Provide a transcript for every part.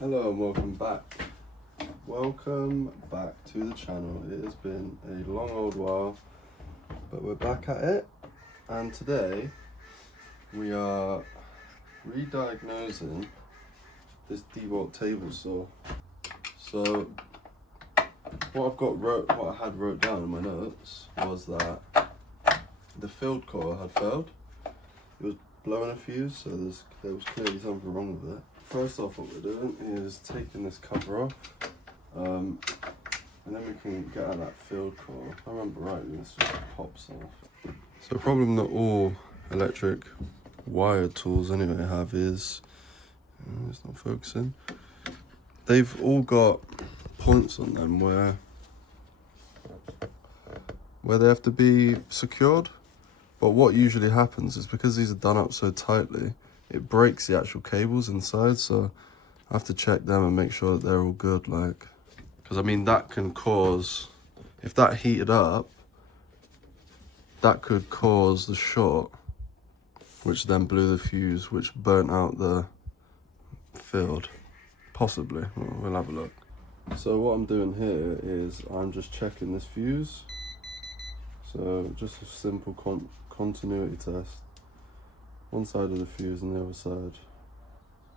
Hello and welcome back. Welcome back to the channel. It has been a long old while, but we're back at it. And today we are re-diagnosing this Dewalt table saw. So what I had wrote down in my notes was that the field core had failed. It was blowing a fuse, so there was clearly something wrong with it. First off, what we're doing is taking this cover off, and then we can get out that field core. If I remember rightly, this just pops off. So a problem that all electric wired tools anyway have is, it's not focusing, they've all got points on them where they have to be secured. But what usually happens is because these are done up so tightly, it breaks the actual cables inside, so I have to check them and make sure that they're all good, because I mean that can cause, if that heated up, that could cause the short, which then blew the fuse, which burnt out the field, possibly. We'll have a look. So what I'm doing here is I'm just checking this fuse. So just a simple continuity test. One side of the fuse and the other side,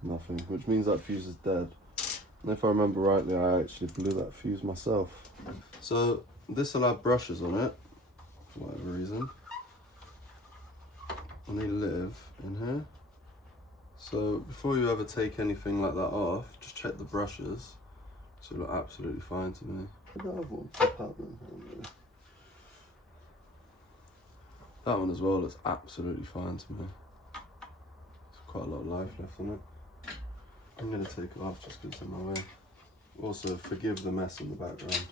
nothing, which means that fuse is dead. And if I remember rightly, I actually blew that fuse myself. So this will have brushes on it, for whatever reason. And they live in here. So before you ever take anything like that off, just check the brushes. So they look absolutely fine to me. That one as well looks absolutely fine to me. Quite a lot of life left on it. I'm going to take it off just because it's in my way. Also, forgive the mess in the background.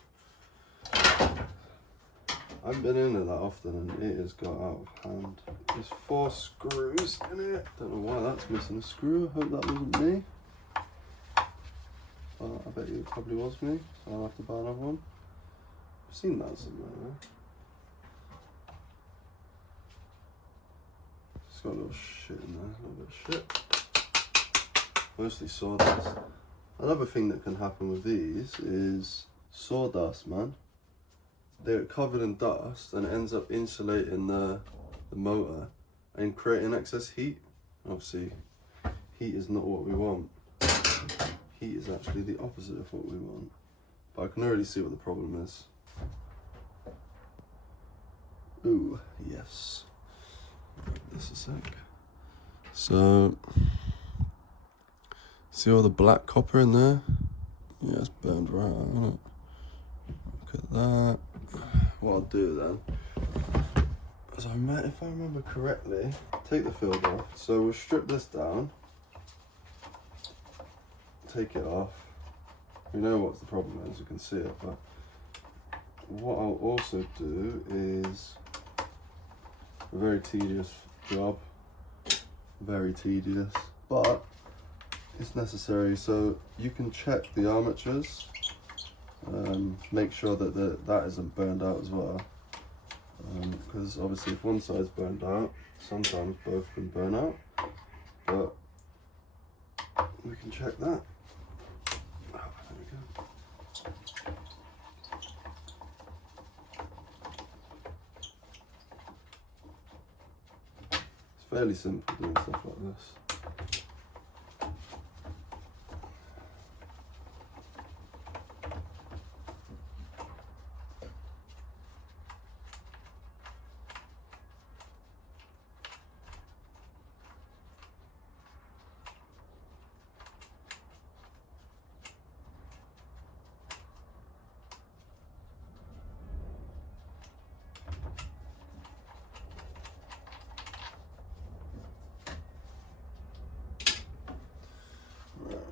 I haven't been in it that often and it has got out of hand. There's 4 screws in it. Don't know why that's missing a screw. I hope that wasn't me. I bet you it probably was me, so I'll have to buy another one. I've seen that somewhere though. It's got a little shit in there, a little bit of shit. Mostly sawdust. Another thing that can happen with these is sawdust, man. They're covered in dust and it ends up insulating the motor and creating excess heat. Obviously, heat is not what we want. Heat is actually the opposite of what we want. But I can already see what the problem is. Ooh, yes. This a sec. So, see all the black copper in there? Yeah, it's burned right out, isn't it? Look at that. What I'll do then, is if I remember correctly, take the field off. So we'll strip this down, take it off. We know what the problem is, you can see it, but what I'll also do is a very tedious job, very tedious, but it's necessary. So you can check the armatures, make sure that that isn't burned out as well, because obviously if one side's burned out, sometimes both can burn out, but we can check that. Oh, there we go. Fairly simple doing stuff like this.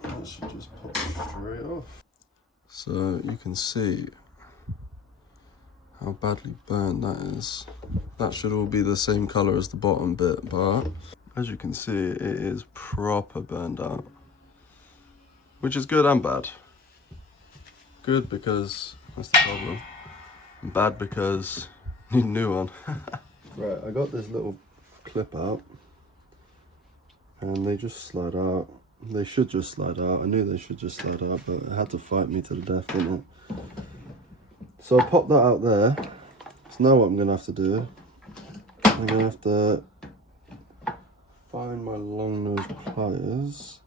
That should just pop straight off. So you can see how badly burnt that is. That should all be the same colour as the bottom bit, but as you can see, it is proper burned out. Which is good and bad. Good because that's the problem. And bad because need a new one. Right, I got this little clip out and they just slide out they should just slide out. I knew they should just slide out, but it had to fight me to the death, didn't it? So I'll pop that out there. So now what I'm gonna have to do, I'm gonna have to find my long nose pliers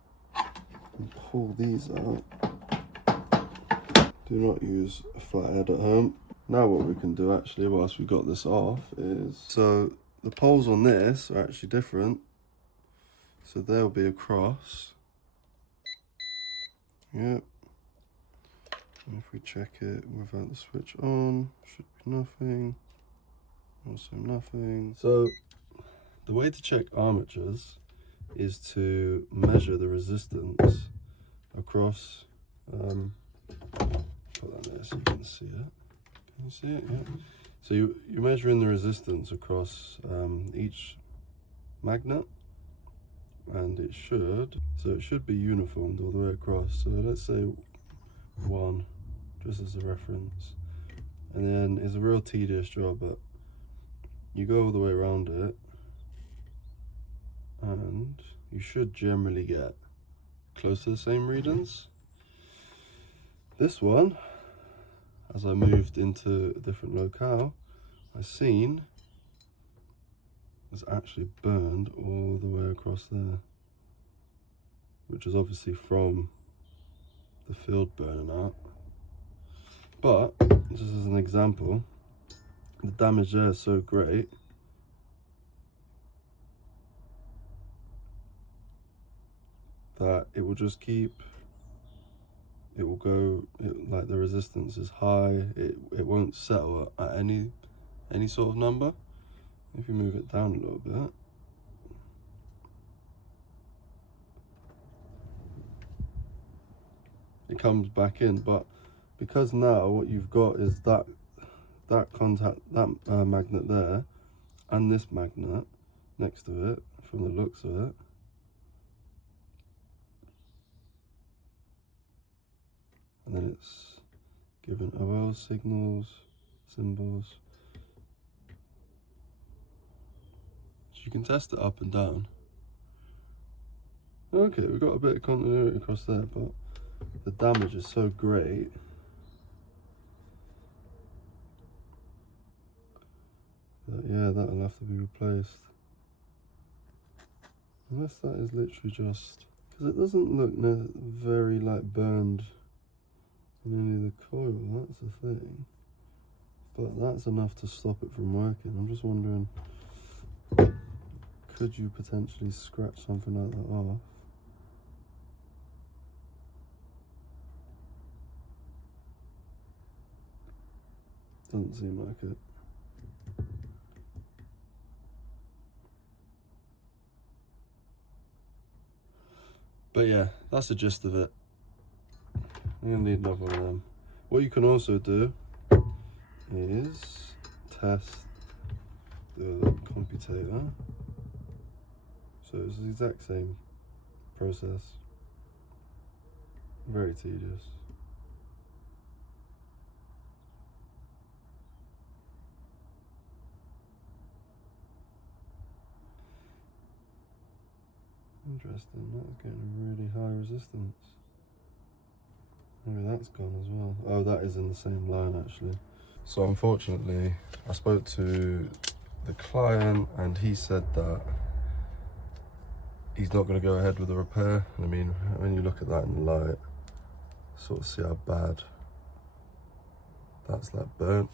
and pull these out. Do not use a flathead at home. Now what we can do actually, whilst we got this off, is, so the poles on this are actually different. So they'll be across. Yep. And if we check it without the switch on, should be nothing. Also nothing. So the way to check armatures is to measure the resistance across. Put that there so you can see it. Can you see it? Yeah. So you're measuring the resistance across each magnet, and it should be uniformed all the way across. So let's say 1, just as a reference. And then it's a real tedious job, but you go all the way around it, and you should generally get close to the same readings. This one, as I moved into a different locale, I seen was actually burned all the way across there, which is obviously from the field burning out. But just as an example, the damage there is so great that it will just keep, it will go, like the resistance is high, it won't settle at any sort of number. If you move it down a little bit, it comes back in. But because now what you've got is that contact, that magnet there, and this magnet next to it, from the looks of it, and then it's given OL symbols. So you can test it up and down. Okay, we've got a bit of continuity across there, but the damage is so great that, yeah, that'll have to be replaced. Unless that is literally just, because it doesn't look very like burned in any of the coil, that's the thing. But that's enough to stop it from working. I'm just wondering, could you potentially scratch something like that off? Doesn't seem like it. But yeah, that's the gist of it. I'm gonna need another one of them. What you can also do is test the commutator. So it's the exact same process. Very tedious. Interesting, that's getting a really high resistance. Maybe that's gone as well. Oh, that is in the same line actually. So unfortunately, I spoke to the client and he said that he's not going to go ahead with the repair. I mean, when you look at that in the light, sort of see how bad that's like burnt.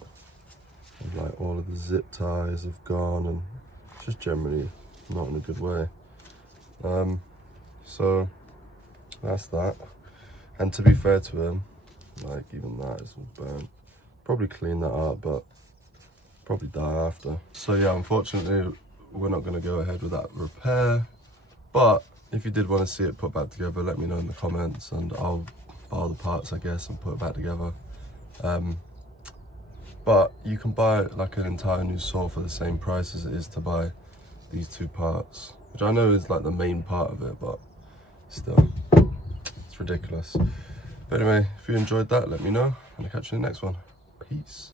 And like all of the zip ties have gone and just generally not in a good way. So that's that. And to be fair to him, like even that is all burnt. Probably clean that up, but probably die after. So yeah, unfortunately, we're not going to go ahead with that repair. But if you did want to see it put back together, let me know in the comments and I'll buy the parts, I guess, and put it back together. But you can buy like an entire new saw for the same price as it is to buy these two parts, which I know is like the main part of it, but still, it's ridiculous. But anyway, if you enjoyed that, let me know and I'll catch you in the next one. Peace.